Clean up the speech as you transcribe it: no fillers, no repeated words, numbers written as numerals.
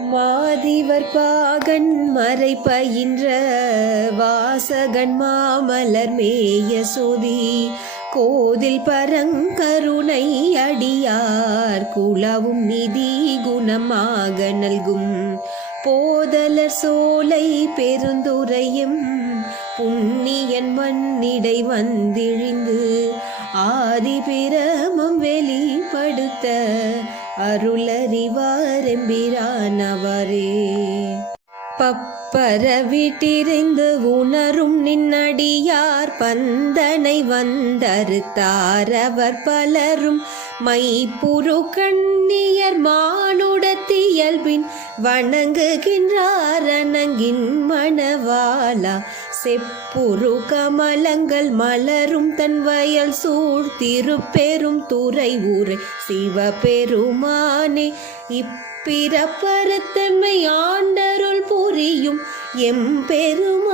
மாதிவர் பாகன் மறை பயின்ற வாசகன் மாமலர் மேய சோதி கோதில் பரங்கருணை அடியார் குலவும் நிதி குணமாக நல்கும் போதலர் சோலை பெருந்துரையும் புண்ணியன் மண்ணிடை வந்திழிந்து ஆதி பிரமம் வெளிப்படுத்த அருளறிவாரெம்பிரானவரே. பப்பர விட்டிருந்து உணரும் நின்னடியார் பந்தனை வந்தறுத்தாரவர் பலரும் மைப்புரு கண்ணியர் மானுடத்தியல்பின் வணங்குகின்றார் அணங்கின் மணவாளா. செப்புரு கமலங்கள் மலரும் தன் வயல் சூழ் திருப்பெரும் துறை ஊரை சிவபெருமானே. இப்பிறப்பறுத்தன்மை ஆண்டருள் புரியும் எம்பெருமானே.